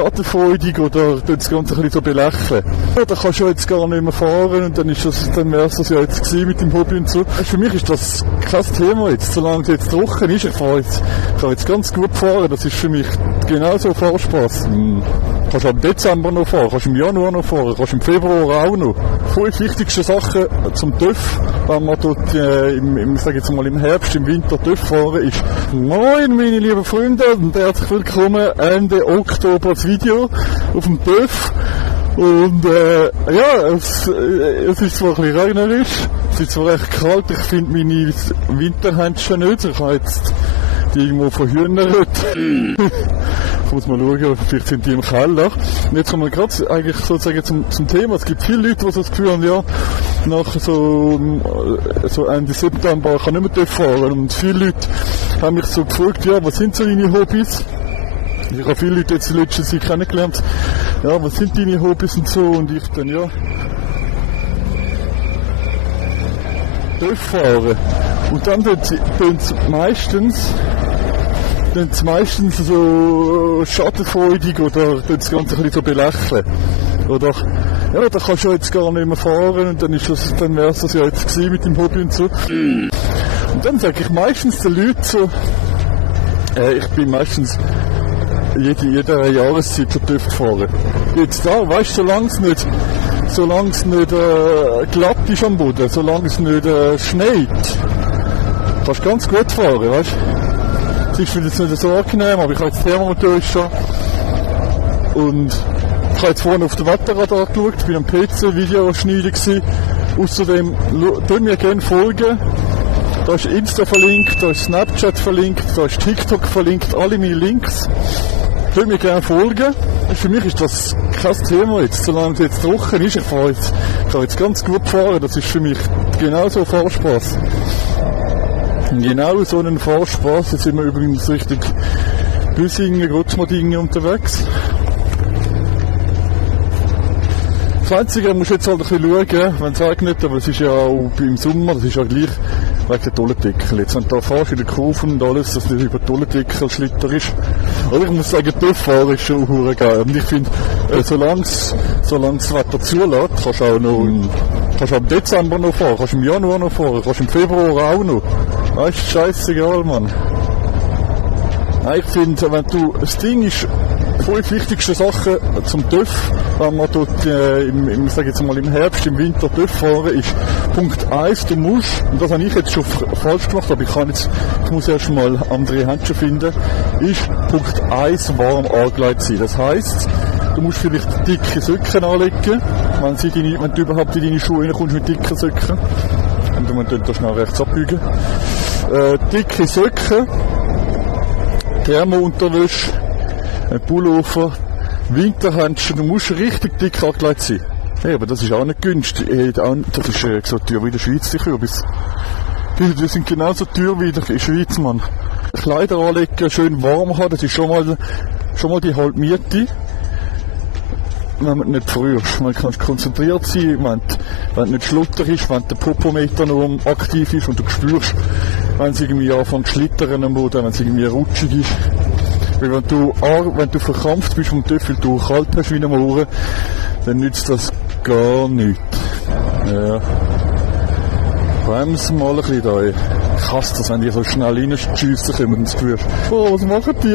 schadenfreudig oder das Ganze ein bisschen so belächeln. Ja, da kannst du jetzt gar nicht mehr fahren und dann wär's das ja jetzt gewesen mit dem Hobby und so. Für mich ist das kein Thema jetzt, solange es jetzt trocken ist. Ich kann jetzt ganz gut fahren, das ist für mich genauso Fahrspaß. Kannst im Dezember noch fahren, kannst im Januar noch fahren, kannst im Februar auch noch. 5 wichtigste Sachen zum TÜV, wenn man dort im Herbst, im Winter TÜV fahren, ist: Moin meine lieben Freunde und herzlich willkommen Ende Oktober das Video auf dem TÜV. Und es ist zwar ein bisschen regnerisch, es ist zwar recht kalt, ich finde meine Winterhändchen nicht, ich habe jetzt die irgendwo verhühnert. Ich muss mal schauen, vielleicht sind die im Keller. Und jetzt kommen wir gerade eigentlich sozusagen zum Thema. Es gibt viele Leute, die so das Gefühl haben, ja, nach so Ende September kann ich nicht mehr fahren. Und viele Leute haben mich so gefragt, ja, was sind so deine Hobbys? Ich habe viele Leute jetzt in letzter Zeit kennengelernt. Ja, was sind deine Hobbys und so? Und ich dann, ja, TÜV fahren. Und dann tun sie meistens so schadenfreudig oder das Ganze ein bisschen so belächeln. Oder, ja, da kannst du jetzt gar nicht mehr fahren und dann wär's das ja jetzt gewesen mit dem Hobby und so. Und dann sage ich meistens den Leuten so, ich bin meistens jeder Jahreszeit schon TÜV fahren. Jetzt da, weißt du, solange es nicht glatt ist am Boden, solange es nicht schneit, kannst du ganz gut fahren, weißt du. Es ist jetzt nicht so angenehm, aber ich habe jetzt Thermometer schon. Und ich habe jetzt vorhin auf den Wetterradar geschaut, bin am PC Videoschneiden gewesen. Außerdem tun mir gerne folgen. Da ist Insta verlinkt, da ist Snapchat verlinkt, da ist TikTok verlinkt, alle meine Links. Tun mir gerne folgen. Für mich ist das kein Thema jetzt, solange es jetzt trocken ist. Ich kann jetzt ganz gut fahren, das ist für mich genauso Fahrspaß. Genau so einen Fahrspaß, jetzt sind wir übrigens Richtung Büsingen, Grotschmadingen unterwegs. Das Einzige, musst du jetzt halt ein bisschen schauen, wenn es regnet, aber es ist ja auch im Sommer, das ist ja gleich wegen der Tollendeckel. Jetzt, wenn du da fährst in den Kurven und alles, dass nicht über Tollendeckel Schlitter ist. Also ich muss sagen, TÜV fahren ist schon verdammt geil. Und ich finde, solange das Wetter zulässt, kannst du auch noch im Dezember noch fahren, kannst im Januar noch fahren, kannst im Februar auch noch. Weißt du, scheißegal, Mann. Nein, ich finde, das Ding ist, 5 wichtigste Sachen zum TÜV, wenn man dort im Herbst, im Winter TÜV fahren, ist Punkt 1, du musst, und das habe ich jetzt schon falsch gemacht, aber ich muss erst mal andere Händchen finden, ist Punkt 1 warm angelegt sein. Das heisst, du musst vielleicht dicke Socken anlegen, wenn du überhaupt in deine Schuhe reinkommst mit dicken Socken. Und man tut das schnell rechts abbügen. Dicke Socken, Thermounterwäsche, ein Pullover, Winterhändchen, du musst richtig dick angelegt sein. Hey, aber das ist auch nicht günstig. Das ist so teuer wie in der Schweiz, die Kürbis. Die sind genauso teuer wie in der Schweiz, Mann. Kleider anlegen, schön warm haben, das ist schon mal die halbe Miete. Wenn man nicht frierst, man kann konzentriert sein, wenn du nicht schlutter ist, wenn der Popometer noch aktiv ist und du spürst, wenn es irgendwie anfängt zu schlittern am Boden, wenn es irgendwie rutschig ist. Weil wenn du verkrampft bist vom TÜV, weil du kalt hast wie am Ohren, dann nützt das gar nichts. Ja. Bremsen mal ein bisschen da. Ich hasse das, wenn die so schnell reinschiessen kommen und das Gefühl, oh, was machen die?